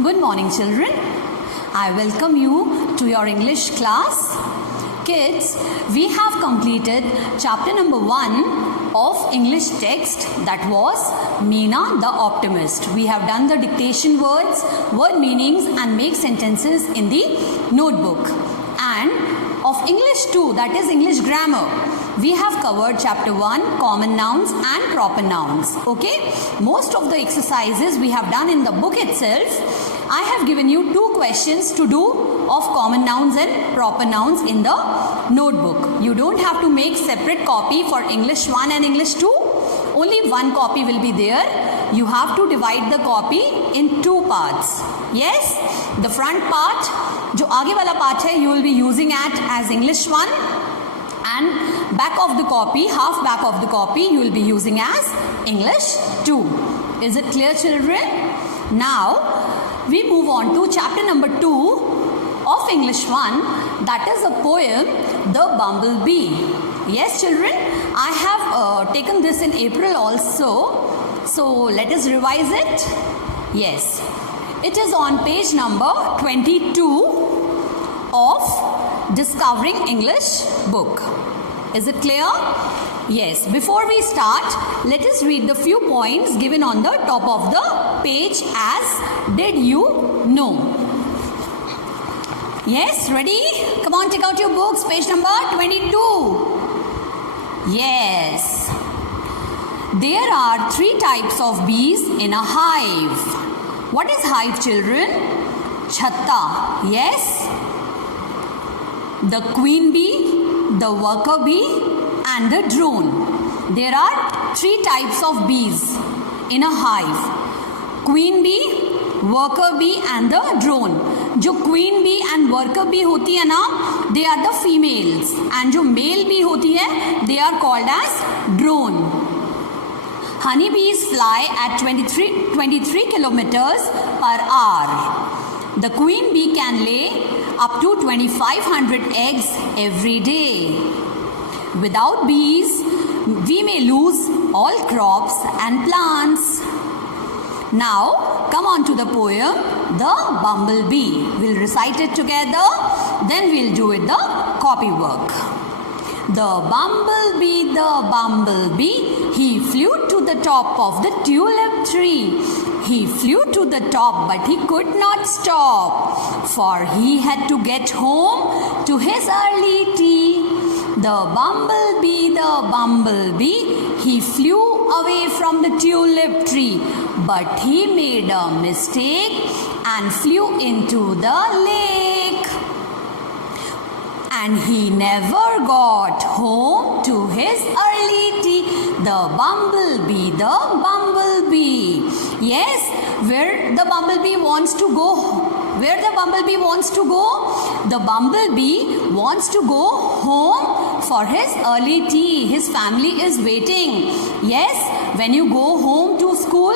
Good morning, children. I welcome you to your English class. Kids, we have completed chapter number 1 of English text, that was Meena the Optimist. We have done the dictation words, word meanings and make sentences in the notebook. And of English 2, that is English grammar, we have covered chapter 1, common nouns and proper nouns. Okay? Most of the exercises we have done in the book itself. I have given you 2 questions to do of common nouns and proper nouns in the notebook. You don't have to make separate copy for English 1 and English 2. Only one copy will be there. You have to divide the copy in 2 parts. Yes? The front part, जो आगे वाला part है, you will be using it as English 1, and back of the copy, half back of the copy, you will be using as English 2. Is it clear, children? Now, we move on to chapter number 2 of English 1, that is a poem, The Bumblebee. Yes, children, I have taken this in April also. So, let us revise it. Yes, it is on page number 22 of Discovering English book. Is it clear? Yes. Before we start, let us read the few points given on the top of the page as did you know? Yes, ready? Come on, take out your books, page number 22. Yes. There are 3 types of bees in a hive. What is hive, children? Chhatta. Yes. The queen bee, the worker bee and the drone. There are 3 types of bees in a hive. Queen bee, worker bee and the drone. जो queen bee and worker bee होती है ना, they are the females, and जो male bee होती है, they are called as drone. Honey bees fly at 23 kilometers per hour. The queen bee can lay up to 2500 eggs every day. Without bees, we may lose all crops and plants. Now, come on to the poem, The Bumblebee. We'll recite it together, then we'll do it the copy work. The bumblebee, he flew to the top of the tulip tree. He flew to the top, but he could not stop, for he had to get home to his early tea. The bumblebee, he flew away from the tulip tree, but he made a mistake and flew into the lake. And he never got home to his early tea. The bumblebee. Yes, where the bumblebee wants to go. Where the bumblebee wants to go? The bumblebee wants to go home for his early tea. His family is waiting. Yes, when you go home to school,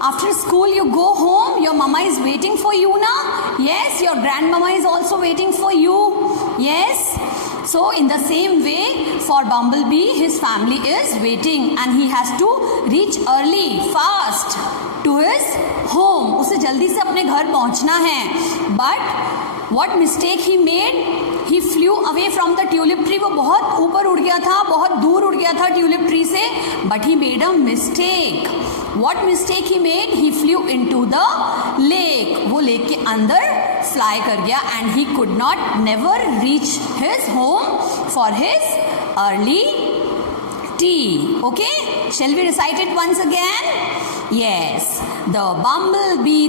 after school you go home, your mama is waiting for you na? Yes, your grandmama is also waiting for you. Yes. So in the same way, for bumblebee, his family is waiting and he has to reach early, fast to his home. उसे जल्दी से अपने घर पहुंचना है. But what mistake he made? He flew away from the tulip tree. वो बहुत ऊपर उड़ गया था, बहुत दूर उड़ गया था tulip tree से. But he made a mistake. What mistake he made? He flew into the lake. वो lake के अंदर fly कर गया and he could never reach his home for his early tea. Okay? Shall we recite it once again? Yes. The bumblebee,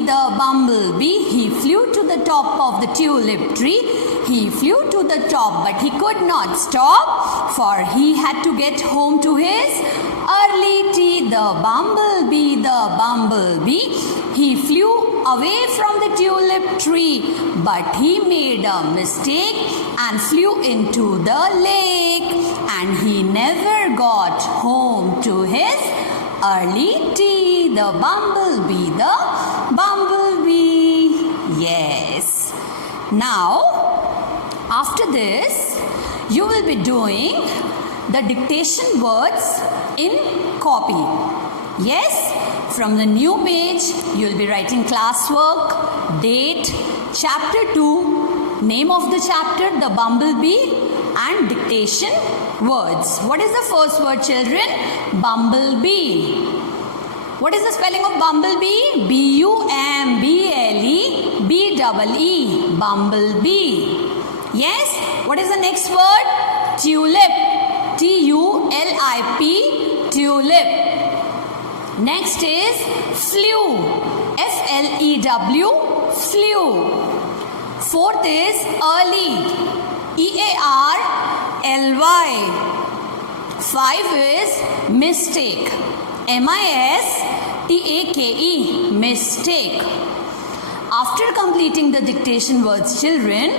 he flew to the top of the tulip tree. He flew to the top, but he could not stop, for he had to get home to his early tea. The bumblebee, he flew away from the tulip tree, but he made a mistake and flew into the lake, and he never got home to his early tea. The bumblebee. Yes. Now, after this, you will be doing the dictation words in copy. Yes, From the new page, you will be writing classwork, date, chapter 2, name of the chapter, the bumblebee, and dictation words. What is the first word, children? Bumblebee. What is the spelling of bumblebee? B-U-M-B-L-E-B-E-E. Bumblebee. Yes. What is the next word? Tulip. T-U-L-I-P. Tulip. Next is flew. F-L-E-W. Flew. Fourth is early. E-A-R-L-Y. 5 is mistake. M-I-S-T-A-K-E. Mistake. After completing the dictation words, children,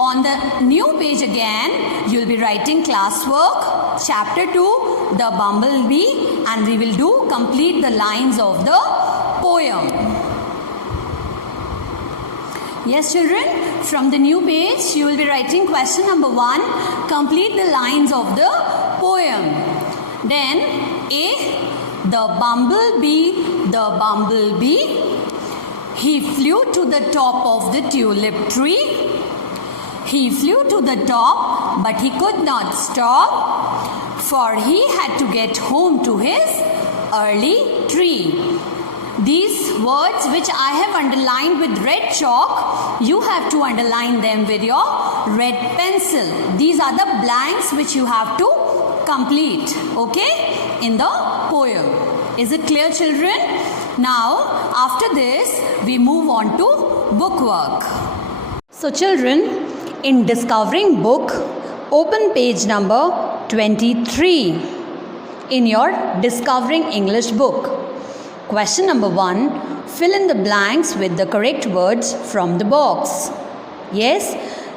on the new page again, you will be writing classwork, chapter 2, the bumblebee, and we will do complete the lines of the poem. Yes, children, from the new page, you will be writing question number 1, complete the lines of the poem. Then, A, the bumblebee, he flew to the top of the tulip tree. He flew to the top, but he could not stop, for he had to get home to his early tree. These words which I have underlined with red chalk, you have to underline them with your red pencil. These are the blanks which you have to complete, okay, in the poem. Is it clear, children? Now, after this, we move on to bookwork. So, children, in discovering book, open page number 23 in your Discovering English book. Question number 1, fill in the blanks with the correct words from the box. Yes,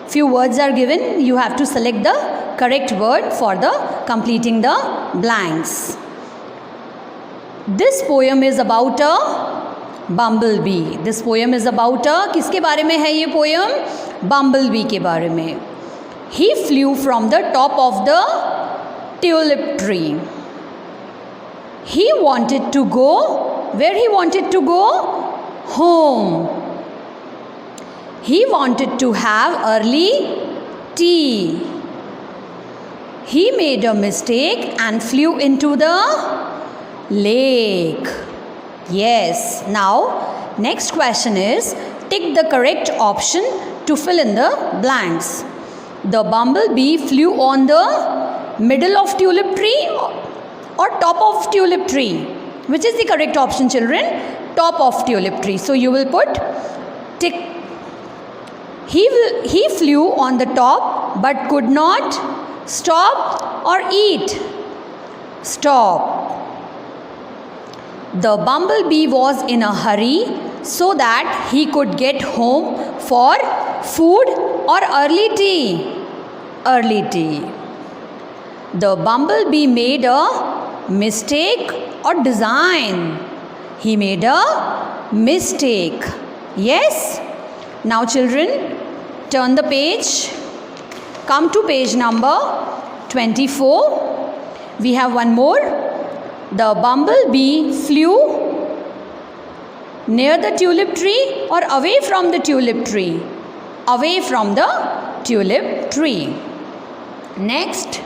few words are given. You have to select the correct word for the completing the blanks. This poem is about a bumblebee. This poem is about a, किसके बारे में है ये poem? Bumblebee के बारे में. He flew from the top of the tulip tree. He wanted to go, where he wanted to go? Home. He wanted to have early tea. He made a mistake and flew into the lake. Yes. Now, next question is, tick the correct option to fill in the blanks. The bumblebee flew on the middle of tulip tree or top of tulip tree. Which is the correct option, children? Top of tulip tree. So you will put tick. He flew on the top but could not stop or eat. Stop. The bumblebee was in a hurry so that he could get home for food or early tea. Early tea. The bumblebee made a mistake or design. He made a mistake. Yes? Now, children, turn the page. Come to page number 24. We have one more. The bumblebee flew near the tulip tree or away from the tulip tree? Away from the tulip tree. Next,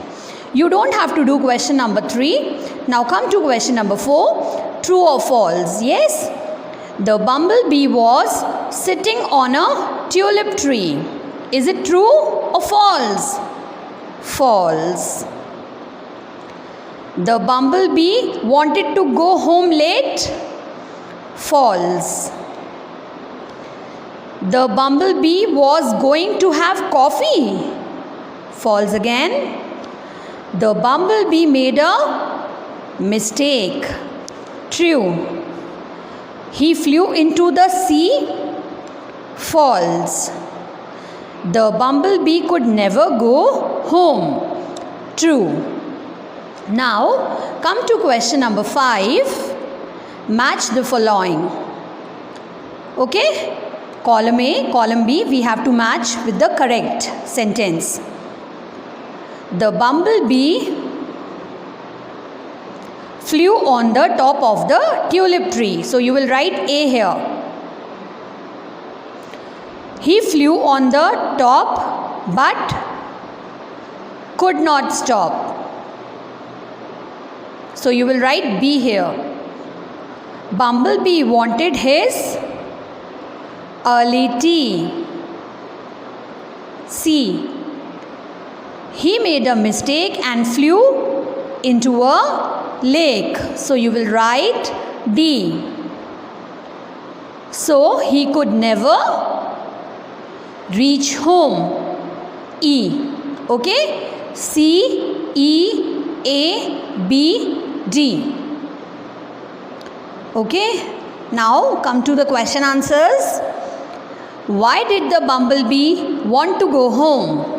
you don't have to do question number 3. Now come to question number 4. True or false? Yes. The bumblebee was sitting on a tulip tree. Is it true or false? False. The bumblebee wanted to go home late. False. The bumblebee was going to have coffee. False again. The bumblebee made a mistake. True. He flew into the sea. False. The bumblebee could never go home. True. Now, come to question number 5. Match the following. Okay? Column A, column B, we have to match with the correct sentence. The bumblebee flew on the top of the tulip tree. So you will write A here. He flew on the top but could not stop. So you will write B here. Bumblebee wanted his early tea. C. He made a mistake and flew into a lake. So you will write D. So he could never reach home. E. Okay? C, E, A, B, D. Okay? Now come to the question answers. Why did the bumblebee want to go home?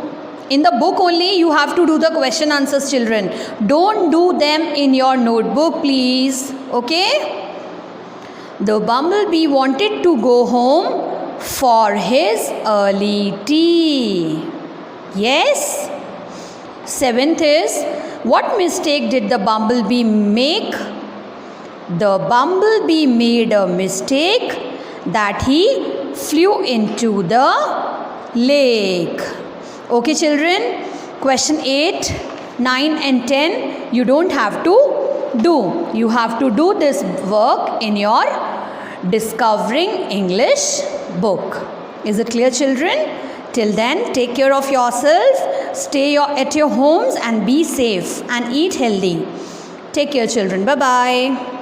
In the book only you have to do the question answers, children. Don't do them in your notebook, please. Okay? The bumblebee wanted to go home for his early tea. Yes? Seventh is, what mistake did the bumblebee make? The bumblebee made a mistake that he flew into the lake. Okay, children, question 8, 9 and 10 you don't have to do. You have to do this work in your Discovering English book. Is it clear, children? Till then, take care of yourself, stay at your homes and be safe and eat healthy. Take care, children. Bye-bye.